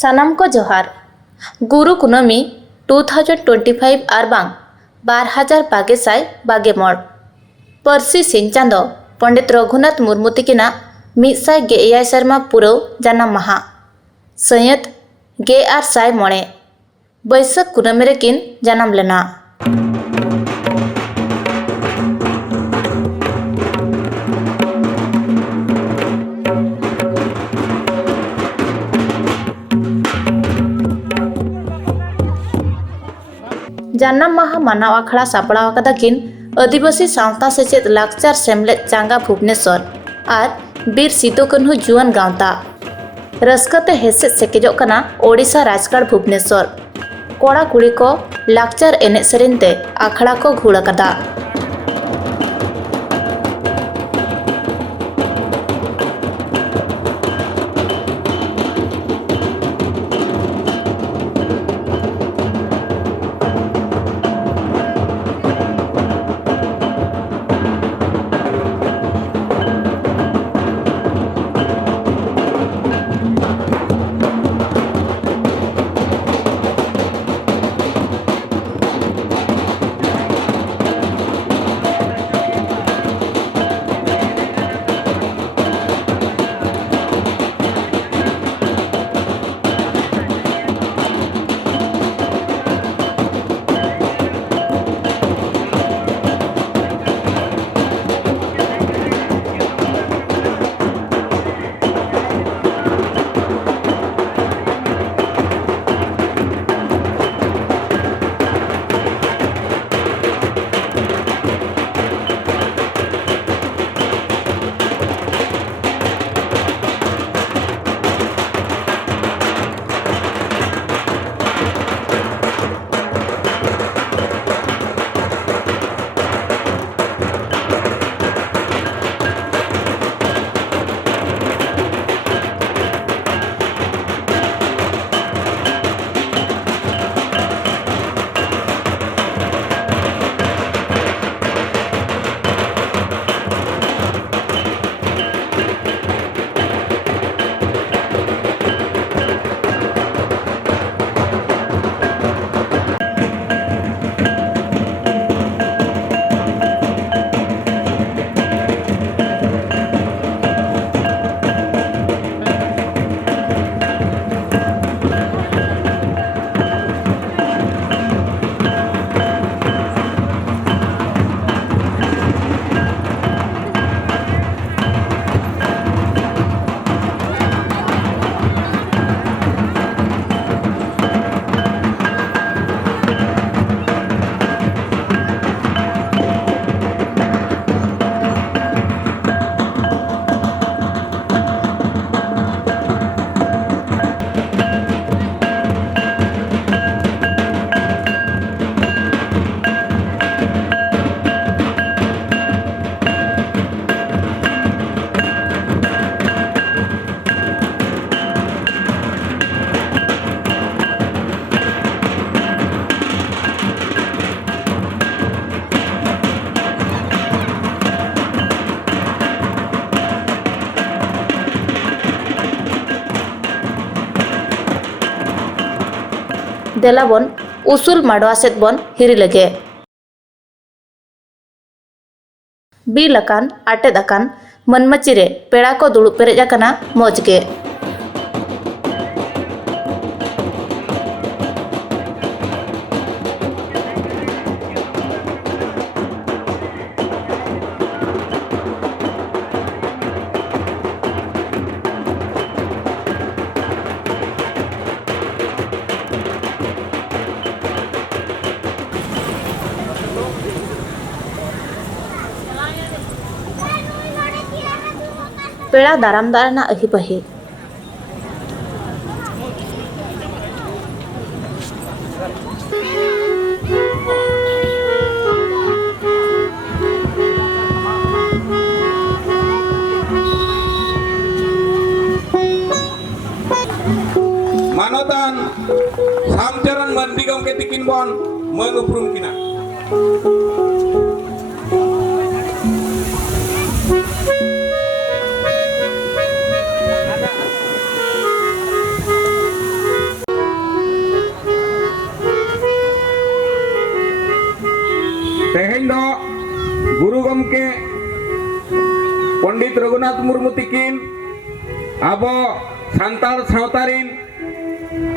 सानाम को जोहार गुरु कुनामी 2025 आर बांग 2022 परसी सिंह चांदो पंडित रघुनाथ मुर्मू तिकिना 100 सर्मा पुरव जानाम माहा सैयद 1900 बैसाख कुनामी रेकिन जानाम लेना। जानाम माहा मानाव आखड़ा सापड़ाव आकादा किन आदिवासी सावता सेचेद लाकचार सेमलेद चांगा भुवनेश्वर और बीर सिदो कान्हू जुआन गावता रस्कते हेसेद सेकेजो कना ओडिशा राजगढ़ भुवनेश्वर कोड़ा कुड़ी को लाकचार एने सेरेनते आखड़ा को घुड़ आकादा। देलाबन उसूल माडवा सेद बन हिरी लगे बिलकान आटेदाकान मनमचिरे पेड़ा को दुड़ुब पेरेज आकाना मौजगे पेड़ा दारामदारना अहिपहि मानोतान सामचरण मंदी गमके तिकिन बन मन उपरुम किना रघुनाथ मुर्मू तिकिन आबो सांताल सावतारिन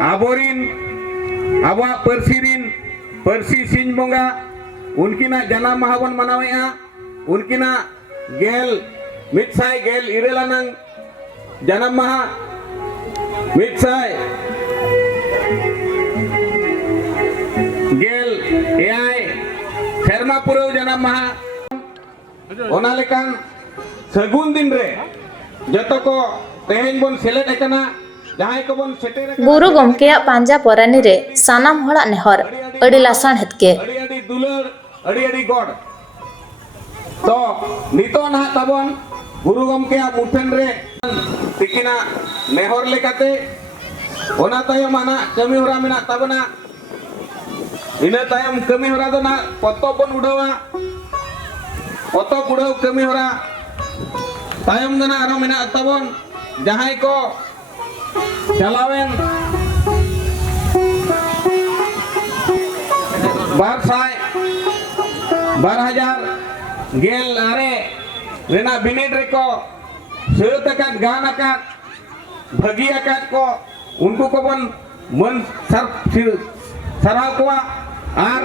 आबोरिन आबो परसिरिन परसी सिंह बोंगा उनकिना जन्म माह बन मनावेआ उनकिना गेल मितसाय गेल इरेलानंग जन्म माह मितसाय गेल एआई शर्मा पुरव जन्म माह ओना लेकान सगुन दिन रे जतो को तेहेन बन सेलेट एकना जहां को बन सेटेर गुरु गमकेया पांजा परानी रे सानाम हड़ा नेहर अड़ी लासान हेतके अड़ी दुलर अड़ी गॉड तो नितो ना तबन गुरु गमकेया मुठन रे तिकिना नेहर लेकाते ओना तायम आना कमी होरा मेना तबना इना तायम कमी होरा दो ना पत्तो बन उड़ावा पत्तो उड़ाव कमी होरा तायम दना आरो मेना तबन जहां को चलावेन बार साय 12,000 गेल आरे रेना बिनेट रेको सेत अकात गान अकात भगी अकात को उनको को बन मन सराव को आर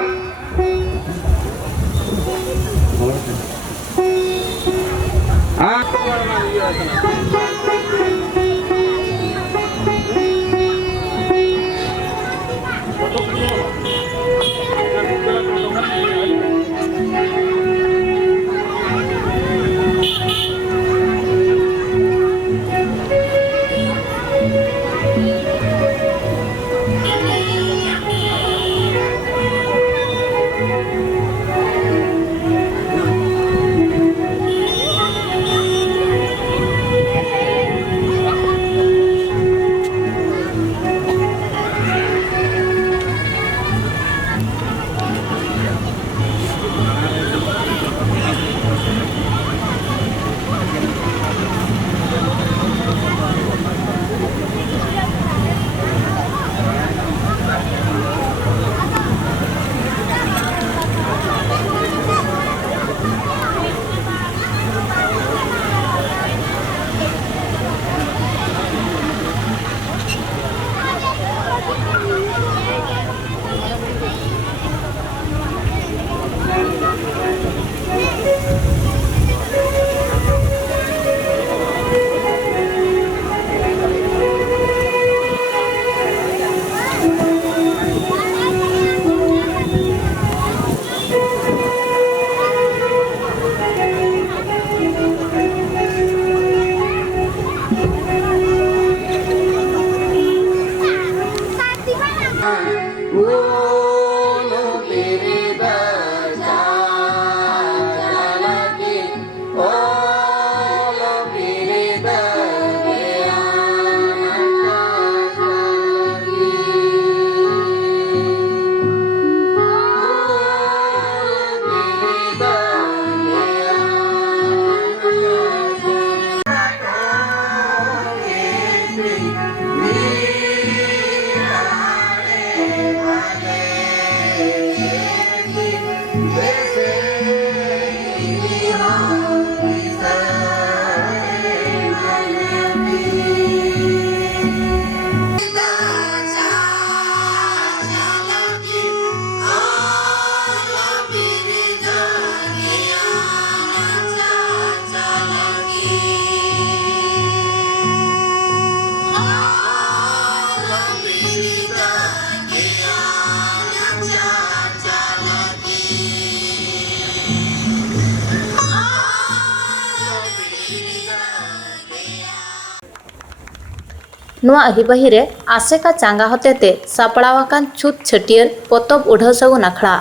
नुआ अहिबही रे आसेका चांगा होतेते सापड़ावाकान छूत छटियर पोतब उढ़ाव सगुन अखड़ा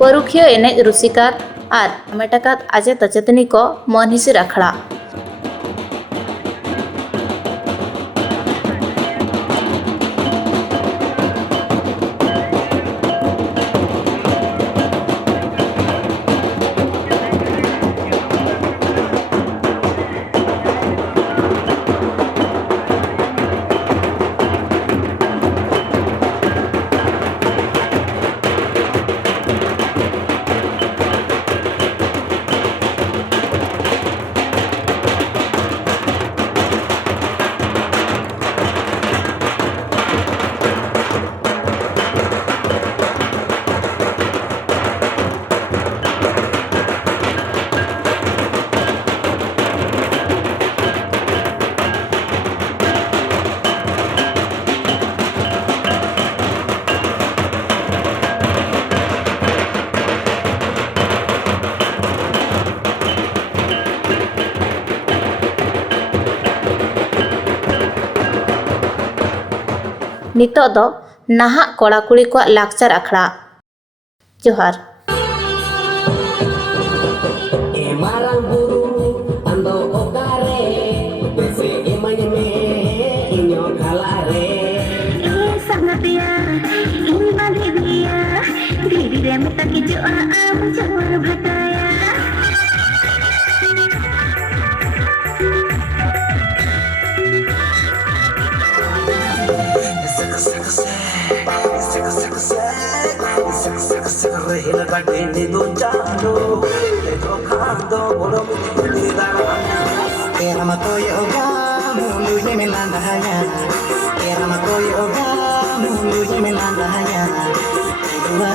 परुखियो एनेज रुसिकार ᱟᱨ ᱦᱟᱢᱮᱴ ᱟᱠᱟᱫ ᱟᱪᱮᱫ ᱟᱪᱮᱛᱟᱹᱱᱤ ᱠᱚ ᱢᱚᱱ ᱦᱤᱥᱤᱨ ᱟᱠᱷᱲᱟ। ᱱᱤᱛᱚᱜ ᱫᱚ ᱱᱟᱦᱟᱜ ᱠᱚᱲᱟ ᱠᱩᱲᱤ ᱠᱚᱣᱟᱜ ᱞᱟᱠᱪᱟᱨ ᱟᱠᱷᱲᱟ। ᱡᱚᱦᱟᱨ। Marang buru ando okare bese imany me inyo kalare sangatia ini bagi dia diri dia minta kijo am jawar bhataya Rehina bagini no jano letro khando boro miti era matoyo ga mulu yemelanda hanya era matoyo ga mulu yemelanda hanya dua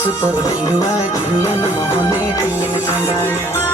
super dua dua mohone tingin sandaya